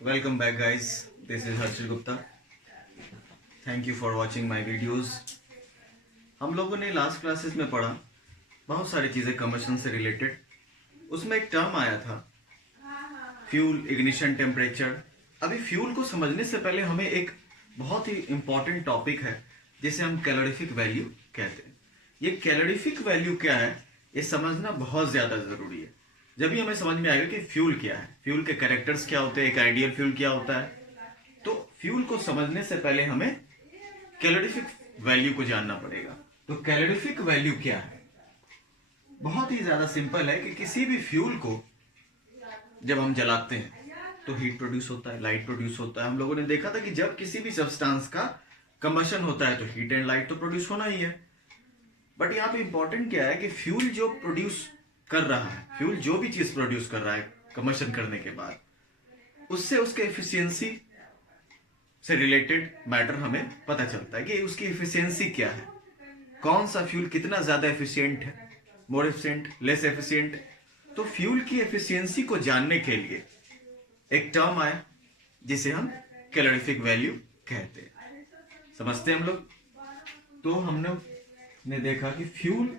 Welcome back, guys. This is Harshil Gupta. Thank you for watching my videos. हम लोगों ने last classes में पढ़ा बहुत सारी चीज़ें कम्बशन से रिलेटेड। उसमें एक टर्म आया था फ्यूल, इग्निशन, टेम्परेचर। अभी फ्यूल को समझने से पहले हमें एक बहुत ही इम्पॉर्टेंट टॉपिक है जिसे हम कैलोरीफिक वैल्यू कहते हैं। ये कैलोरीफिक वैल्यू क्या है ये समझना बहुत ज़्यादा ज़रूरी है। जब भी हमें समझ में आएगा कि फ्यूल क्या है, फ्यूल के कैरेक्टर्स क्या होते हैं, एक आइडियल फ्यूल क्या होता है। तो फ्यूल को समझने से पहले हमें कैलोरीफिक वैल्यू को जानना पड़ेगा। तो कैलोरीफिक वैल्यू क्या है? बहुत ही ज्यादा सिंपल है कि किसी भी फ्यूल को जब हम जलाते हैं तो हीट प्रोड्यूस होता है, लाइट प्रोड्यूस होता है। हम लोगों ने देखा था कि जब किसी भी सब्सटेंस का कंबशन होता है तो हीट एंड लाइट तो प्रोड्यूस होना ही है। बट यहाँ पे इंपॉर्टेंट क्या है कि फ्यूल जो प्रोड्यूस कर रहा है, फ्यूल जो भी चीज प्रोड्यूस कर रहा है कंबशन करने के बाद, उससे उसके एफिशिएंसी से रिलेटेड मैटर हमें पता चलता है कि उसकी एफिशिएंसी क्या है, कौन सा फ्यूल कितना ज्यादा एफिशिएंट है, मोर एफिशिएंट, लेस एफिशिएंट। तो फ्यूल की एफिशिएंसी को जानने के लिए एक टर्म आया जिसे हम कैलोरीफिक वैल्यू कहते हैं। समझते हैं हम लोग? तो हमने देखा कि फ्यूल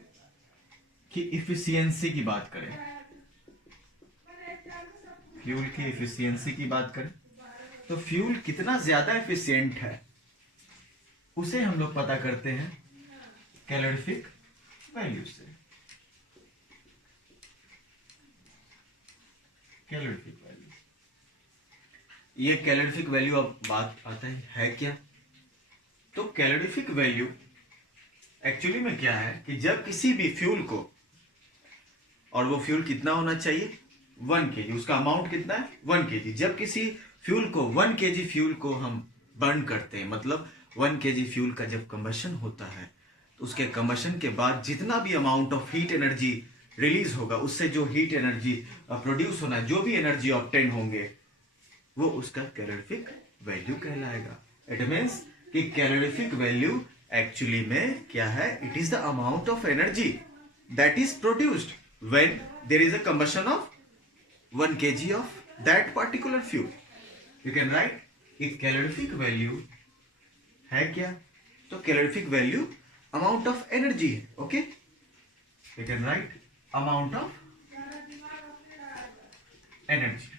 की इफिशियंसी की बात करें, फ्यूल की इफिशियंसी की बात करें तो फ्यूल कितना ज्यादा एफिशिएंट है उसे हम लोग पता करते हैं कैलोरीफिक वैल्यू से। कैलोरीफिक वैल्यू, ये कैलोरीफिक वैल्यू अब बात आता है क्या? तो कैलोरीफिक वैल्यू एक्चुअली में क्या है कि जब किसी भी फ्यूल को, और वो फ्यूल कितना होना चाहिए 1 kg, उसका अमाउंट कितना है 1 kg। जब किसी फ्यूल को 1 kg फ्यूल को हम बर्न करते हैं, मतलब 1 kg फ्यूल का जब कंबशन होता है तो उसके कंबशन के बाद जितना भी amount of heat energy release होगा, उससे जो हीट एनर्जी प्रोड्यूस होना, जो भी एनर्जी ऑब्टेन होंगे, वो उसका कैलोरीफिक वैल्यू कहलाएगा। इट मीन्स कि कैलोरीफिक वैल्यू एक्चुअली में क्या है? It is the amount of energy that is produced when there is a combustion of 1 kg of that particular fuel. You can write if calorific value है क्या? तो calorific value amount of energy है। okay, you can write amount of energy,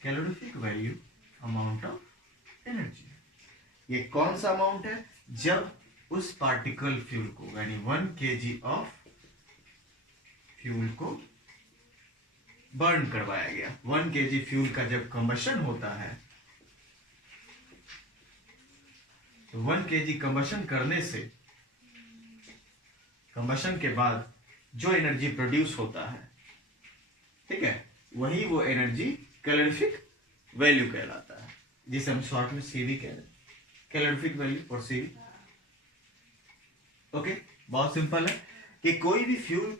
calorific value amount of energy। ये कौन सा amount है? जब उस पार्टिकल फ्यूल को, यानी 1 kg ऑफ फ्यूल को बर्न करवाया गया, 1 kg फ्यूल का जब कंबशन होता है तो 1 kg कंबशन करने से, कंबशन के बाद जो एनर्जी प्रोड्यूस होता है, ठीक है, वही वो एनर्जी कैलोरीफिक वैल्यू कहलाता है, जिसे हम शॉर्ट में सीवी कहते हैं, कैलोरीफिक वैल्यू और सीवी। ओके, बहुत सिंपल है कि कोई भी फ्यूल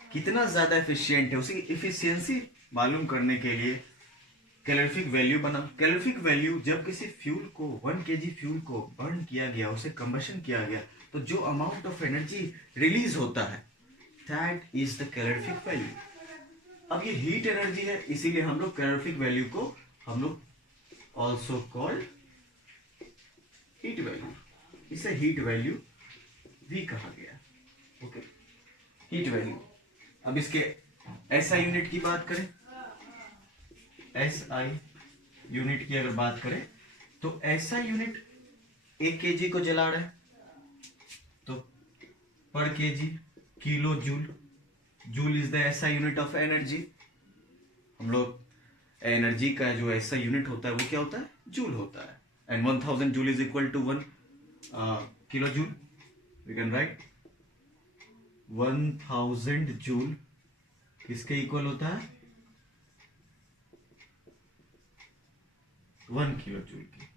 कितना ज्यादा एफिशिएंट है, उसकी इफिशियंसी मालूम करने के लिए कैलोरीफिक वैल्यू बना। कैलोरीफिक वैल्यू, जब किसी फ्यूल को 1 kg फ्यूल को बर्न किया गया, उसे कंबशन किया गया, तो जो अमाउंट ऑफ एनर्जी रिलीज होता है that is the calorific value. अब ये हीट एनर्जी है, इसीलिए हम लोग कैलोरीफिक वैल्यू को हम लोग ऑल्सो कॉल्ड हीट वैल्यू, इसे हीट वैल्यू भी कहा गया। Okay, heat value. अब इसके एसआई यूनिट की बात करें, एसआई यूनिट की अगर बात करें तो एसआई यूनिट 1 kg को जला रहे हैं तो पर KG kilo joule, joule is the SI unit of energy. हम लोग एनर्जी का जो एसआई यूनिट होता है वो क्या होता है? जूल होता है। And 1000 joule is equal to 1 kilo joule. We can write 1000 joule किसके इक्वल होता है? 1 किलो जूल की।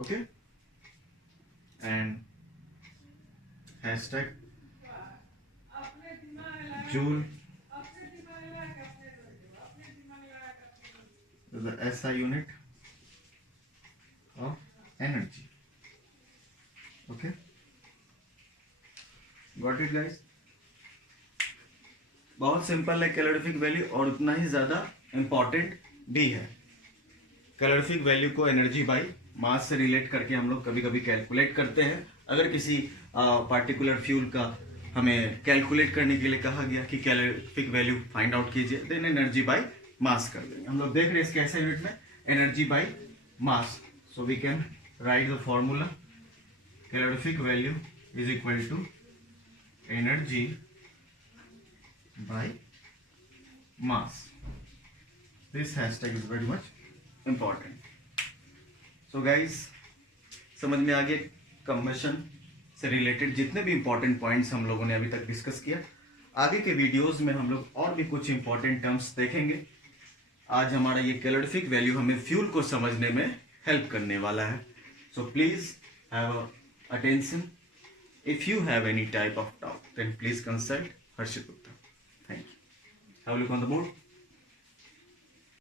Okay, and hashtag joule the SI unit of energy. Okay, got it guys? बहुत सिंपल है कैलोरीफिक वैल्यू और उतना ही ज़्यादा इम्पॉर्टेंट भी है। कैलोरीफिक वैल्यू को एनर्जी बाई मास से रिलेट करके हम लोग कभी कभी कैलकुलेट करते हैं। अगर किसी पार्टिकुलर फ्यूल का हमें कैलकुलेट करने के लिए कहा गया कि कैलोरीफिक वैल्यू फाइंड आउट कीजिए, देन एनर्जी बाई मास कर देंगे। हम लोग देख रहे हैं इसके ऐसे यूनिट में energy by mass. So we can write the formula calorific value is equal to energy by mass. This hashtag is very much important. So guys, समझ में आ गया कंबशन से रिलेटेड जितने भी इंपॉर्टेंट पॉइंट्स हम लोगों ने अभी तक डिस्कस किया। आगे के वीडियोस में हम लोग और भी कुछ इंपॉर्टेंट टर्म्स देखेंगे। आज हमारा ये कैलोरीफिक वैल्यू हमें फ्यूल को समझने में हेल्प करने वाला है। So please have attention. If you have any type of doubt then please consult Harshit Gupta. Thank you. Have a look on the board.